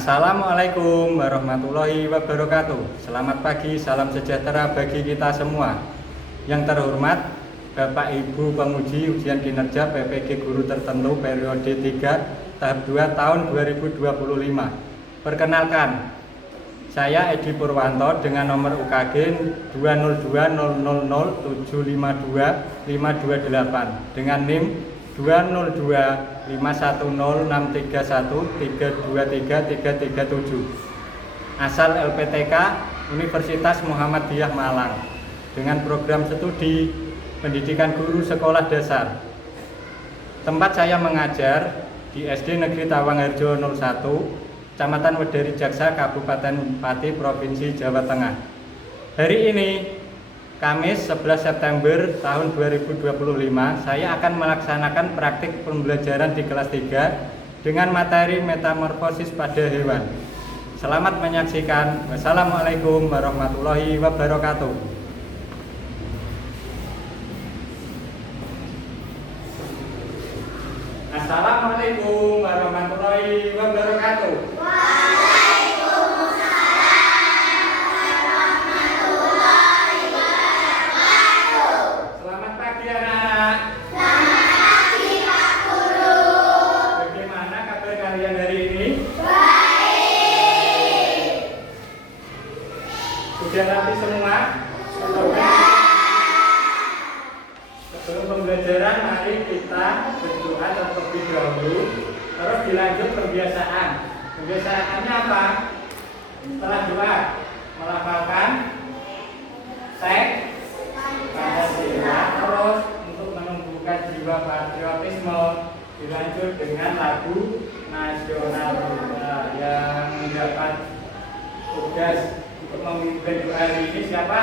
Assalamualaikum warahmatullahi wabarakatuh. Selamat pagi, salam sejahtera bagi kita semua. Yang terhormat Bapak Ibu penguji ujian kinerja PPG Guru Tertentu periode 3 tahap 2 tahun 2025. Perkenalkan, saya Edi Purwanto dengan nomor UKG 202000752 dengan NIM 2025163132337. Asal LPTK Universitas Muhammadiyah Malang dengan program studi pendidikan guru sekolah dasar. Tempat saya mengajar di SD Negeri Tawangharjo 01, Kecamatan Wedari Jaksa, Kabupaten Pati, Provinsi Jawa Tengah. Hari ini Kamis 11 September tahun 2025, saya akan melaksanakan praktik pembelajaran di kelas 3 dengan materi metamorfosis pada hewan. Selamat menyaksikan. Wassalamualaikum warahmatullahi wabarakatuh. Assalamualaikum warahmatullahi wabarakatuh. Sudah rapi semua? Sebelum pembelajaran, mari kita berdoa terlebih dahulu, terus dilanjut kebiasaan. Kebiasaannya apa? Setelah doa, melafalkan teks Pancasila, terus untuk menumbuhkan jiwa patriotisme dilanjut dengan lagu nasional kita. Yang mendapat tugas untuk memimpin doa hari ini siapa?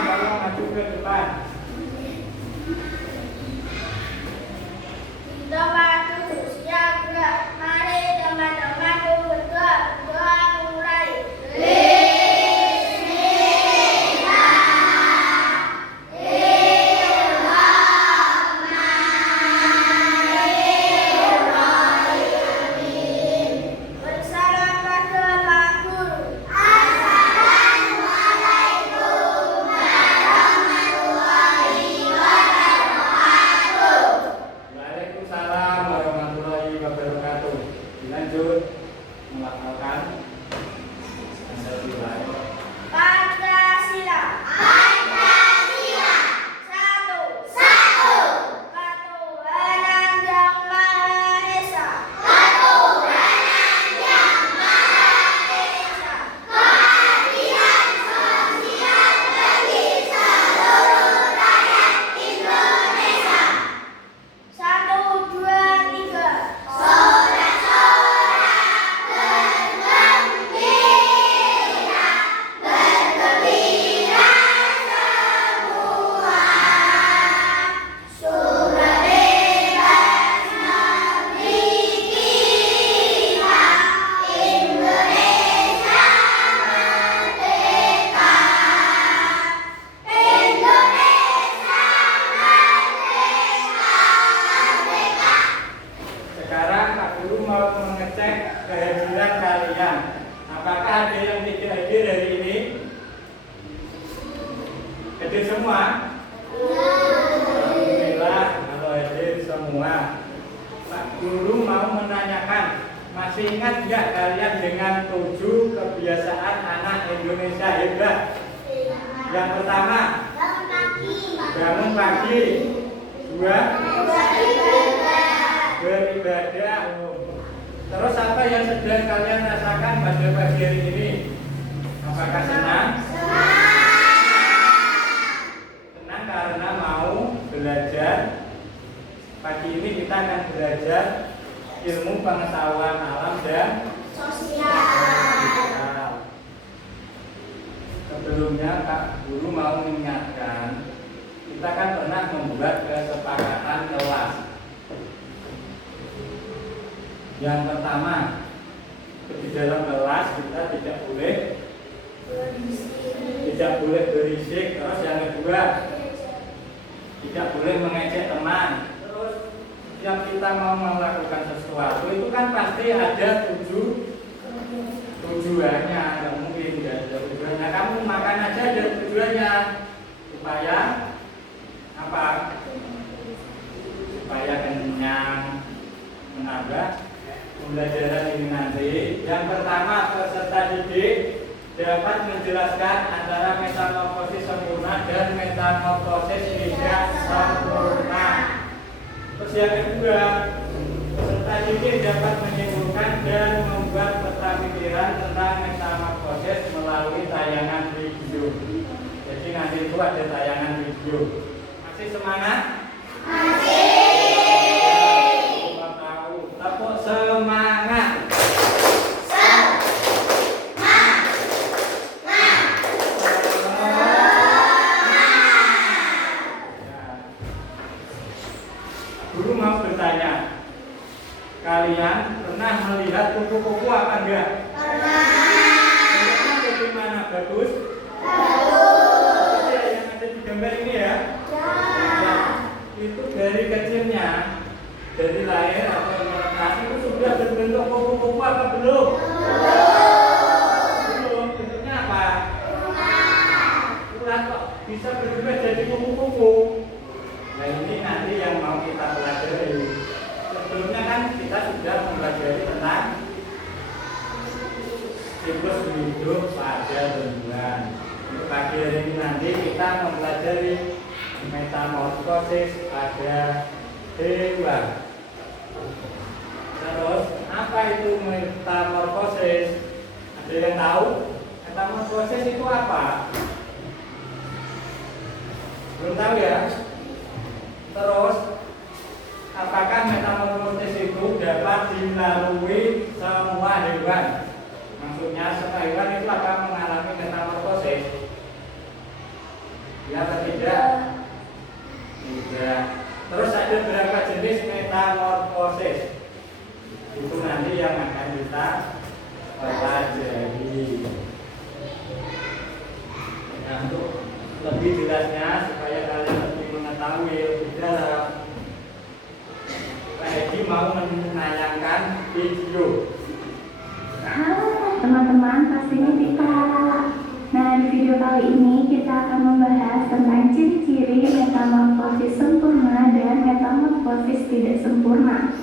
Tolong maju ke depan. Kita maju, siap gerak. Mari teman-teman berdoa. Doa mulai. Apakah ada yang tidak hadir hari ini? Hadir semua? Alhamdulillah, kalau hadir semua. Pak Guru mau menanyakan, masih ingat nggak kalian dengan 7 kebiasaan anak Indonesia hebat? Yang pertama, bangun pagi. 2, beribadah. Terus apa yang sedang kalian rasakan pada pagi hari ini? Apakah senang? Senang karena mau belajar. Pagi ini kita akan belajar ilmu pengetahuan alam dan sosial. Sebelumnya Pak Guru mau mengingatkan, kita kan pernah membuat kesepakatan kelas. Yang pertama, di dalam kelas kita tidak boleh berisik. Terus yang kedua, tidak boleh mengejek teman. Terus setiap kita mau melakukan sesuatu itu kan pasti ada tujuannya, nggak mungkin nggak ada tujuannya. Kamu makan aja ada tujuannya, supaya apa? Supaya kenyang, menambah pembelajaran ini nanti. Yang pertama, peserta didik dapat menjelaskan antara metamorfosis sempurna dan metamorfosis tidak sempurna. Terus yang kedua, peserta didik dapat menyimpulkan dan membuat peta pikiran tentang metamorfosis melalui tayangan video. Jadi nanti itu ada tayangan video. Masih semangat? Tepuk semangat. Guru mau bertanya, kalian pernah melihat kupu-kupu apa enggak? Pernah. Bagaimana? Bagus? Bagus. Yang ada di gambar ini ya? Ya. Itu dari kecilnya, dari lahir atau menetas itu sudah berbentuk kupu-kupu apa belum? Belum. Bentuknya apa? Ulat kok bisa berubah jadi kupu-kupu. Nah ini nanti yang mau kita pelajari. Sebelumnya kan kita sudah mempelajari tentang siklus hidup pada tumbuhan. Untuk pagi hari ini nanti kita mempelajari metamorfosis pada hewan. Terus apa itu metamorfosis? Ada yang tahu? Metamorfosis itu apa? Belum tahu ya? Terus apakah metamorfosis itu dapat dilalui semua hewan? Maksudnya semua hewan itu akan mengalami metamorfosis? Ya atau tidak? Tidak. Terus ada berapa jenis metamorfosis? Itu nanti yang akan kita pelajari. Nah, untuk lebih jelasnya supaya kalian lebih mengetahui lebih dalam, Pak Edi mau menayangkan video. Halo teman-teman, pastinya kita. Nah, di video kali ini kita akan membahas tentang ciri-ciri metamorfosis sempurna dan metamorfosis tidak sempurna.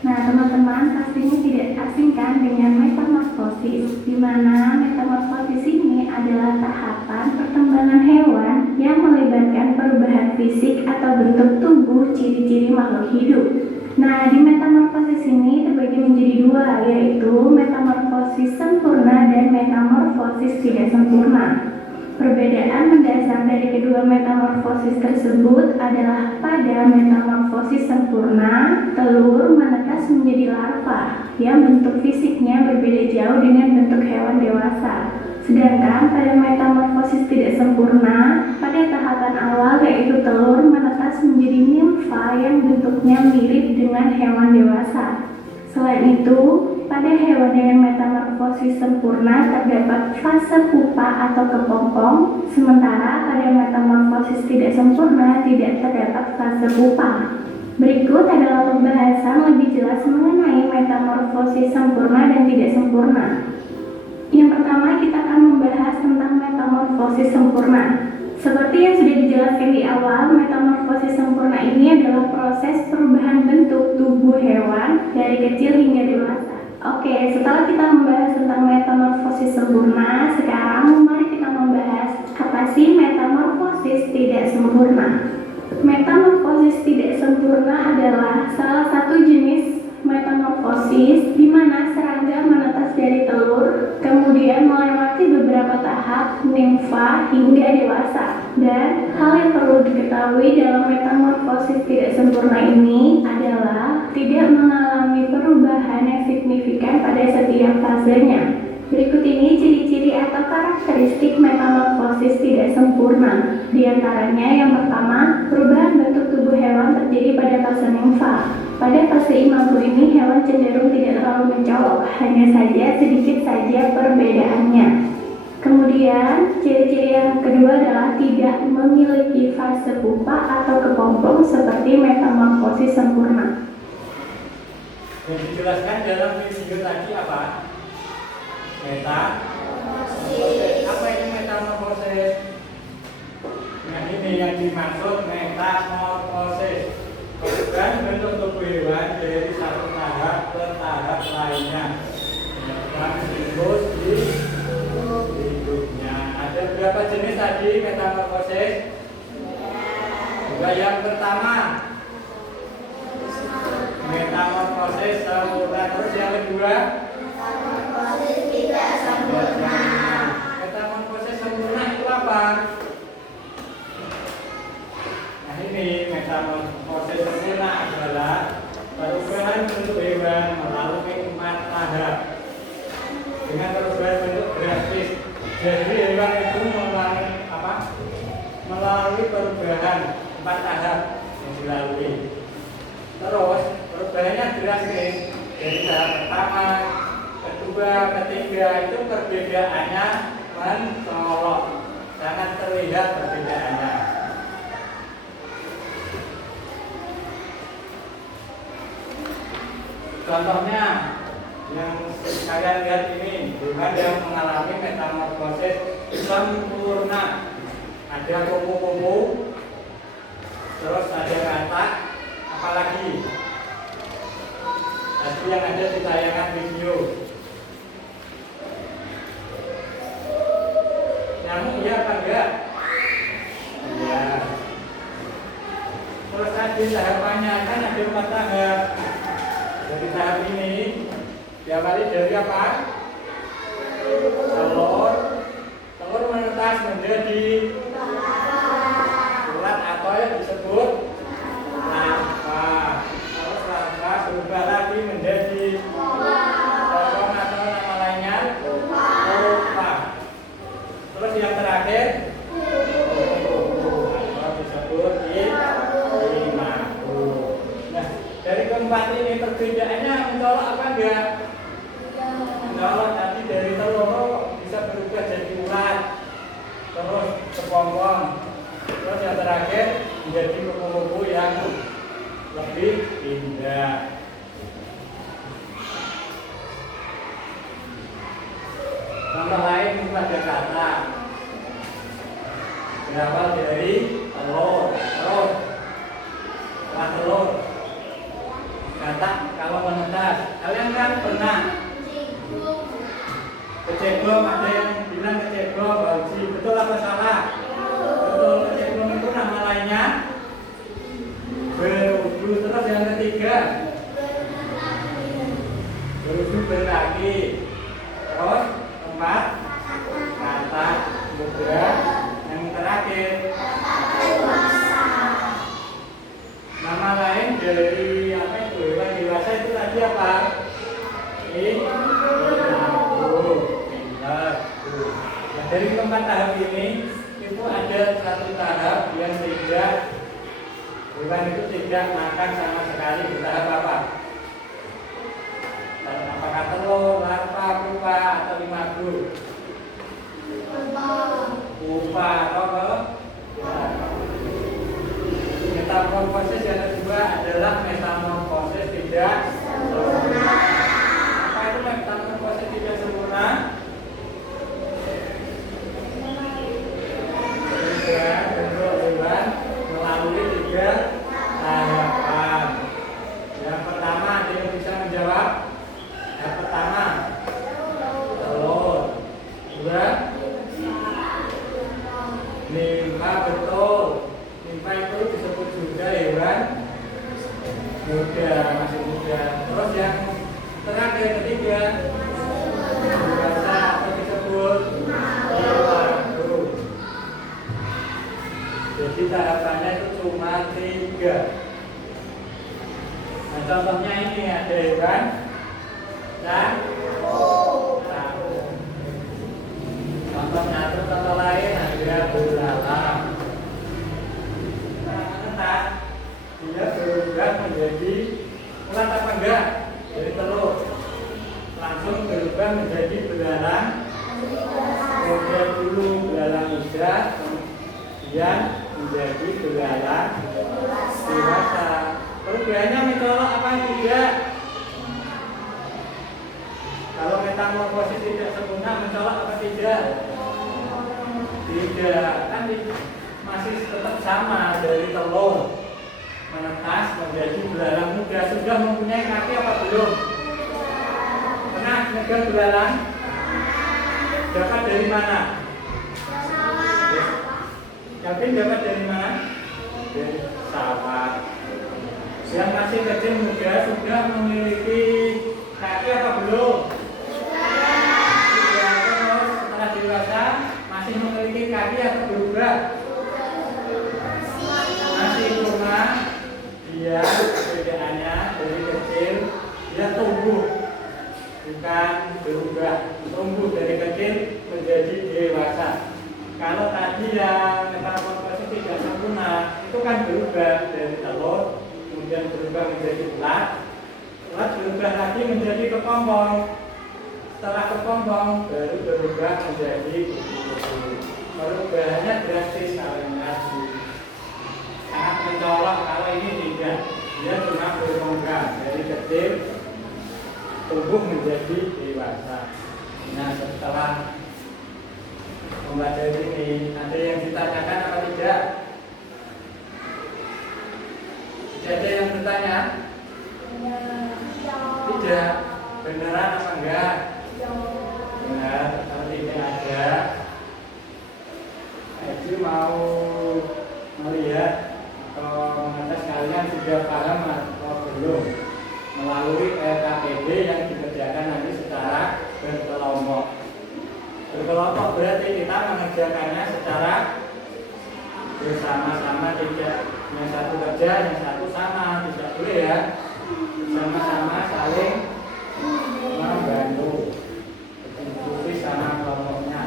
Nah, teman-teman pastinya tidak asing kan dengan metamorfosis, di mana metamorfosis ini adalah tahapan perkembangan hewan yang melibatkan perubahan fisik atau bentuk tubuh ciri-ciri makhluk hidup. Nah, di metamorfosis ini terbagi menjadi dua, yaitu metamorfosis sempurna dan metamorfosis tidak sempurna. Perbedaan mendasar dari kedua metamorfosis tersebut adalah pada metamorfosis sempurna, telur menetas menjadi larva yang bentuk fisiknya berbeda jauh dengan bentuk hewan dewasa. Sedangkan pada metamorfosis tidak sempurna, pada tahapan awal yaitu telur menetas menjadi nimfa yang bentuknya mirip dengan hewan dewasa. Selain itu, pada hewan dengan metamorfosis sempurna terdapat fase pupa atau kepompong, sementara pada metamorfosis tidak sempurna tidak terdapat fase pupa. Berikut adalah pembahasan lebih jelas mengenai metamorfosis sempurna dan tidak sempurna. Yang pertama, kita akan membahas tentang metamorfosis sempurna. Seperti yang sudah dijelaskan di awal, metamorfosis sempurna ini adalah proses perubahan bentuk tubuh hewan dari kecil hingga dewasa. Oke, setelah kita membahas tentang metamorfosis sempurna, sekarang mari kita membahas apa sih metamorfosis tidak sempurna. Metamorfosis tidak sempurna adalah salah satu jenis metamorfosis di mana serangga menetas dari telur, kemudian melewati beberapa tahap nimfa hingga dewasa. Dan hal yang perlu diketahui dalam metamorfosis tidak sempurna ini adalah tidak mengalami perubahan yang signifikan pada setiap fasenya. Berikut ini ciri-ciri atau karakteristik metamorfosis tidak sempurna. Di antaranya yang pertama, perubahan bentuk tubuh hewan terjadi pada fase nimfa. Pada fase imago ini hewan cenderung tidak terlalu mencolok, hanya saja sedikit saja perbedaannya. Kemudian, ciri-ciri yang kedua adalah tidak memiliki fase pupa atau kepompong seperti metamorfosis sempurna. Yang dijelaskan dalam video tadi apa? Metamorfosis. Apa itu metamorfosis? Nah, ini yang dimaksud metamorfosis. Perubahan bentuk tubuh hewan dari satu tahap ke tahap lainnya. Menyebabkan siklus di hidupnya. Ada berapa jenis tadi metamorfosis? Yang pertama metamorfosis sempurna. Terus yang kedua Metamorfosis tidak sempurna. metamorfosis sempurna itu apa? Nah, ini metamorfosis sempurna adalah perubahan bentuk hewan melalui 4 tahap dengan perubahan bentuk drastis. Jadi hewan itu melalui perubahan 4 tahap yang dilalui. Terus perubahannya drastis dari tahap pertama, kedua, ketiga itu perbedaannya mencolok, sangat terlihat perbedaannya. Contohnya yang kalian lihat ini, hewan yang mengalami metamorfosis sempurna. Ada kupu-kupu, terus ada katak, apalagi tadi yang ada di tayangan video. Nyamuk iya apa enggak? Iya. Terus tadi tahapannya kan ada 4 tahap. Dari tahap ini diawali dari apa? Telur. Telur menetas menjadi ulat atau yang disebut larva. Terus larva berubah lagi menjadi kokon atau nama lainnya pupa. Terus yang terakhir atau disebut imago. Nah, dari keempat ini perbedaannya mencolok apa enggak? Mencolok. Tadi dari telur bisa berubah jadi ulat, terus kepompong, terus yang terakhir menjadi kupu-kupu yang lebih indah. Contoh lain itu ada kata berawal dari telur, terus setelah telur kata kalau menetas. Kalian kan pernah kecebong, ada yang bilang kecebong, bauji. Betul apa salah? Betul. Kecebong itu nama lainnya berudu. Terus yang ketiga berudu berkaki. Terus keempat kata muda. Yang terakhir nama lain dari apa itu hewan dewasa itu tadi apa? Nah, dari keempat tahap ini itu ada satu tahap yang tidak, hewan itu tidak makan sama sekali. Di tahap apa? Apakah telur, larva, pupa, atau imago? Pupa atau metamorfosis yang kedua adalah metamorfosis tidak sempurna. Apa itu metamorfosis tidak sempurna? Bentuk hewan melalui 3 tahapan. Yang pertama, ada yang bisa menjawab? Yang pertama, telur. Kedua, nimfa. Betul. Nimfa itu disebut juga hewan muda, masih muda. Terus yang terakhir, ketiga, dewasa atau disebut imago. Jadi tahapannya itu cuma 3. Nah, contohnya ini ada hewan contohnya itu contoh lain ada belalang. Nah, dia berubah menjadi ulat apa enggak? Dari telur langsung berubah menjadi belalang muda. remaja, kemudian menjadi belalang dewasa. Perubahannya mencolok apa tidak? Kalau metamorfosis tidak sempurna, mencolok apa tidak? Tidak, kan masih tetap sama, dari telur menetas menjadi belalang muda. Sudah mempunyai kaki apa belum? Pernah megang belalang? Dapat dari mana? Kevin dapat dari mana? Dari sawah. Yang masih kecil muda sudah memiliki kaki apa belum? Sudah. Terus setelah dewasa masih memiliki kaki atau berubah? Masih cuma dia perbedaannya dari kecil dia tumbuh, bukan berubah. Tumbuh dari kecil menjadi dewasa. Kalau tadi yang metamorfosis tidak sempurna, itu kan berubah dari telur, kemudian berubah menjadi ulat, ulat berubah lagi menjadi kepompong. Setelah kepompong baru berubah menjadi kupu-kupu. Perubahannya drastis kalau ini sangat mencolok. Kalau ini tidak, dia cuma berkembang dari kecil tumbuh menjadi dewasa. Nah, setelah membaca ini, ada yang ditanyakan apa tidak? Tidak ada yang bertanya? Tidak. Beneran apa enggak? Benar, kalau tidak ada, Eji mau melihat atau mengetes kalian sudah paham atau belum melalui RKPD yang dikerjakan nanti secara berkelompok. Berkelompok berarti kita mengerjakannya secara bersama-sama, tidak yang satu kerja, yang satu sama, tidak boleh ya. Bersama-sama saling membantu, berdiskusi sama kelompoknya.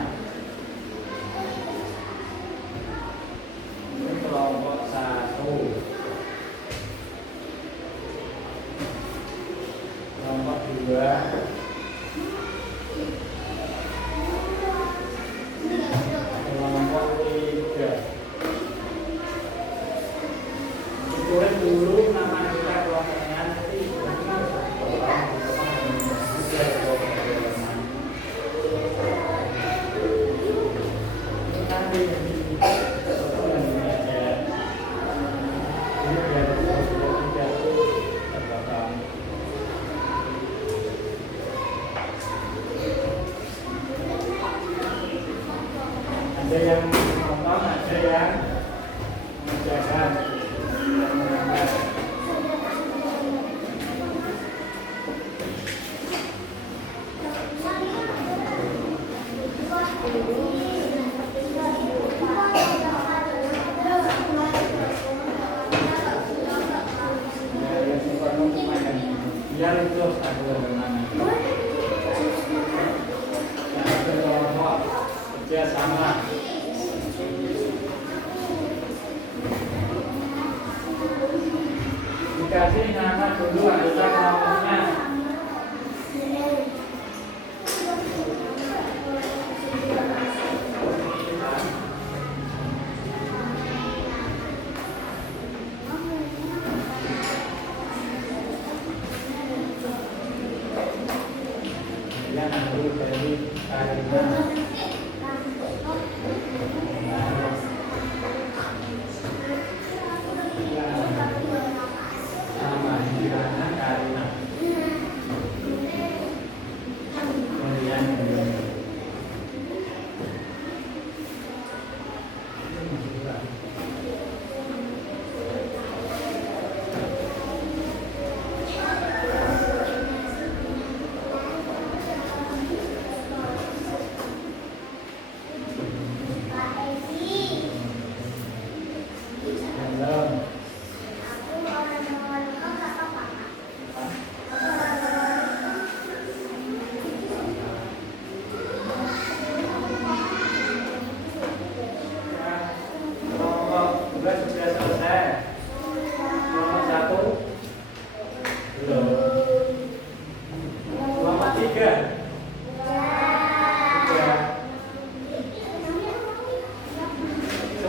Ini kelompok 1, kelompok 2, kelompok 3. Tulis dulu nama kita kelompoknya, nanti ada yang menonton, ada yang mengerjakan. Biar itu satu bagaimana? Yang berkelompok kerja sama. Dikasih nama dulu anggota kelompoknya. Yang dulu dari Karina. Sama Kirana, Karina.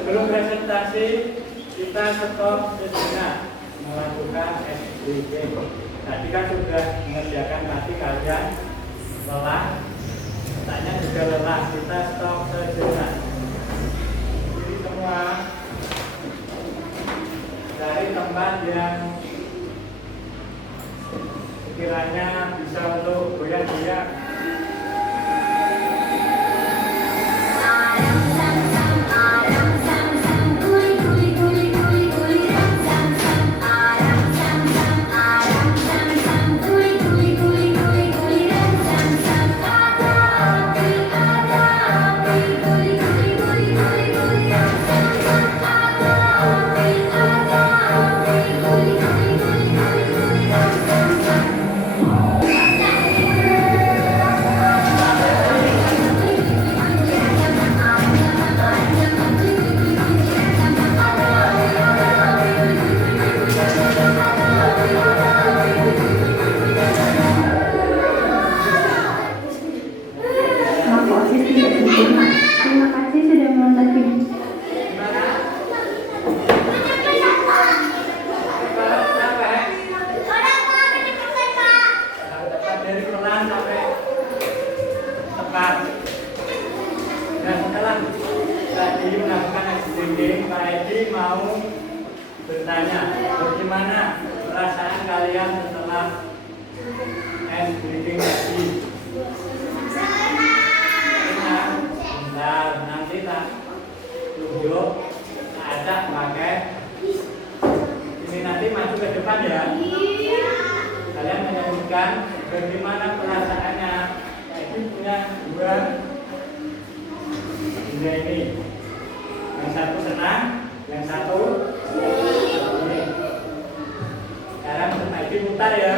Sebelum presentasi, kita stop sejenak melakukan SBG. Tadi kan sudah mengerjakan pasti kalian lelah, katanya juga lelah. Kita stop sejenak. Jadi semua dari tempat yang sekiranya bisa untuk goyang-goyang. Terima kasih sudah menonton video. Dari pelan sampai tepat. Dan setelah tadi melakukan SBG, Pak Edi mau bertanya, bagaimana perasaan kalian setelah SBG tadi? Bentar, nanti tak tunjuk, tak ajak pakai ini, nanti maju ke depan ya. Kalian menyebutkan bagaimana perasaannya. Ini punya dua benda ini. Yang satu senang, yang satu ini. Sekarang Pak putar ya.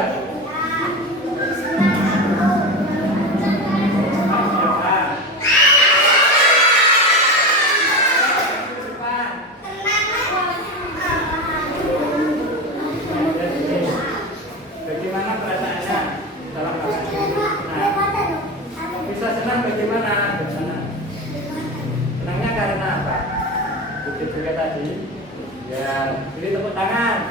Tadi ya, beri tepuk tangan.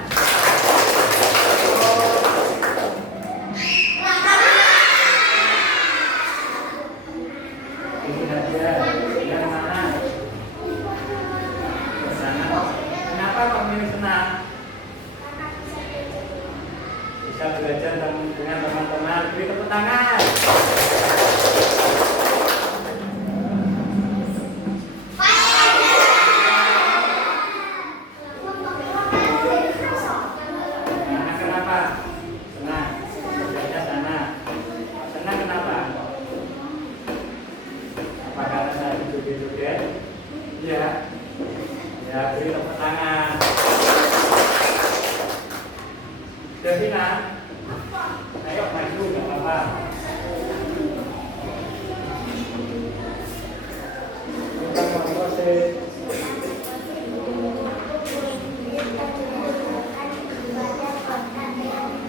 Ini saja yang mana? Bersama. Kenapa kamu ini senang? Bisa belajar dengan teman-teman. Beri tepuk tangan. Ya, ya, beri tepuk tangan. Devina, ayo maju, nggak apa-apa. Kita mau proses.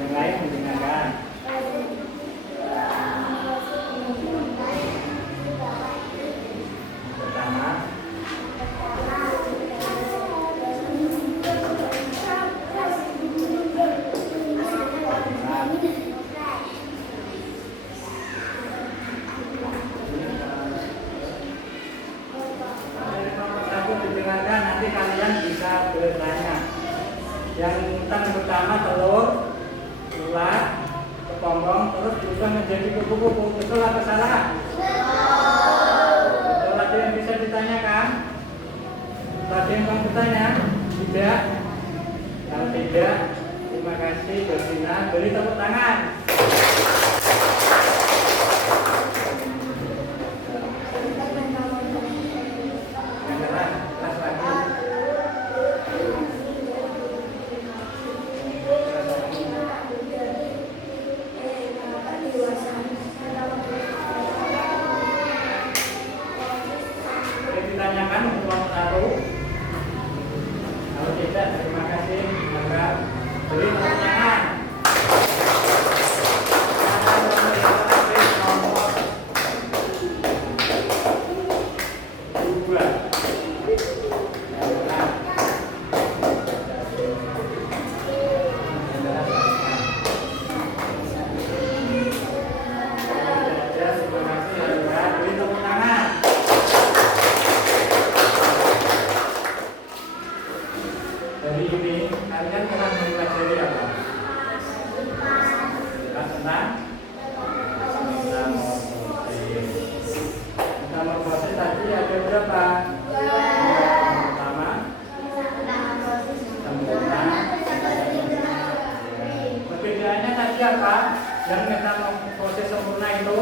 Yang lain mendengarkan. Pertama. Nanti kalian bisa bertanya. Yang pertama telur, ulat, kepompong, terus berubah menjadi kupu-kupu. Betul atau salah? Betul. Ada yang bisa ditanyakan? Tadi yang kamu bertanya? Tidak? Kalau tidak, terima kasih Devina. Beri tepuk tangan. Ditanyakan untuk satu. Kalau tidak, terima kasih. Maka beri tepuk tangan. Nomor 2. Dan metamorfosis sempurna itu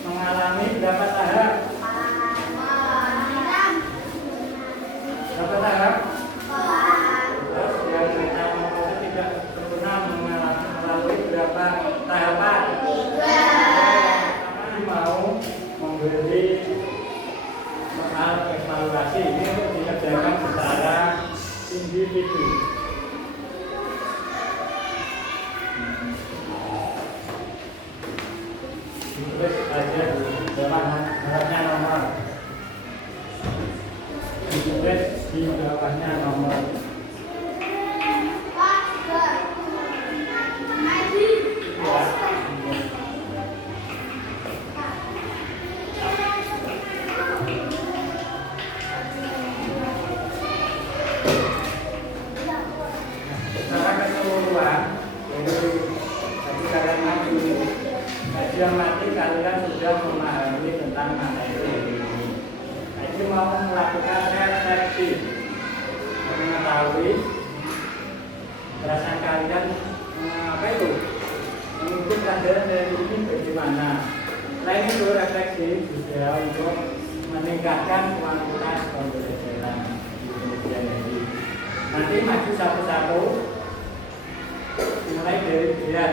mengalami berapa tahap? Berapa tahap? Terus yang metamorfosis tidak sempurna melalui berapa tahapan? Pertama mau memberi soal evaluasi ini untuk dikerjakan secara individu. Tulis aja bawahnya nomor. Tulis di bawahnya nomor. Secara keseluruhan, jadi kalian maju yang nanti kalian sudah memahami tentang materi ini. Jadi mau melakukan refleksi, mengetahui perasaan kalian apa itu, mengikuti pelajaran dari ini bagaimana. Selain itu refleksi juga untuk meningkatkan kualitas pembelajaran di Indonesia ini. Nanti maju satu-satu, mulai dari Dian.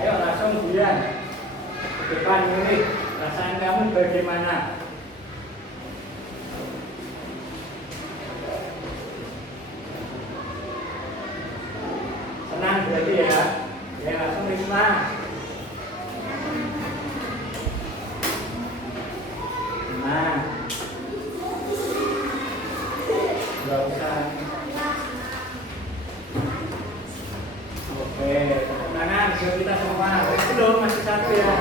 Ayo langsung Dian ke depan ini, perasaan kamu bagaimana? Senang berarti ya? Ya langsung Risma. Senang. Gak usah. Oke, tepuk tangan buat kita semua. Belum, masih satu ya.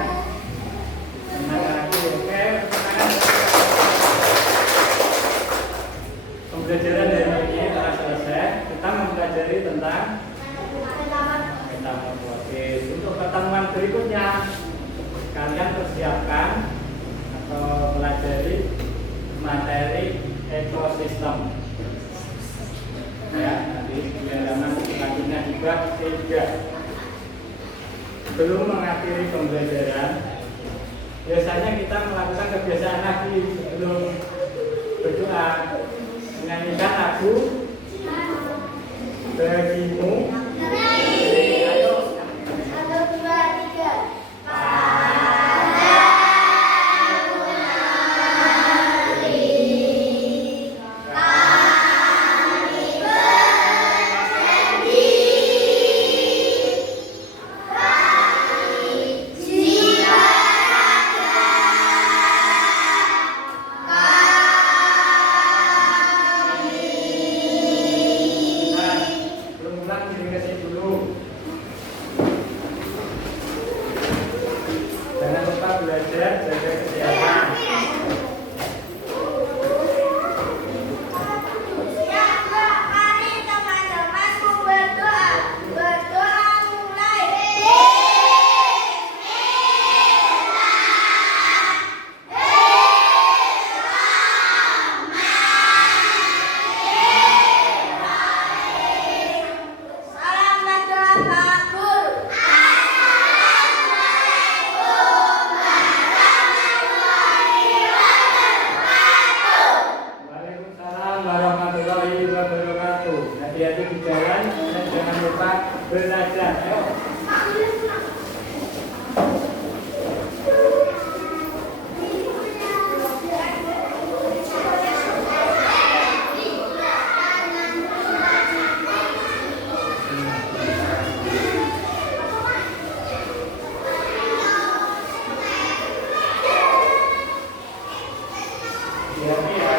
Senang lagi, oke, tepuk tangan. Pembelajaran dari ini telah selesai. Kita mempelajari tentang metamorfosis. Untuk pertemuan berikutnya, kalian persiapkan atau pelajari materi ekosistem. Ya, nanti di halaman selanjutnya juga 3. Belum mengakhiri pembelajaran, biasanya kita melakukan kebiasaan lagi sebelum berdoa, menyanyikan lagu bagimu. Ayo. 1, 2, 3. Jangan lupa belajar, jaga kesehatan. Mari teman-temanku berdoa. Berdoa mulai. Salam berdoa Pak Guru. Waalaikumsalam warahmatullahi wabarakatuh. Hati-hati di jalan dan jangan lupa belajar. Ayo. Hati-hati ya.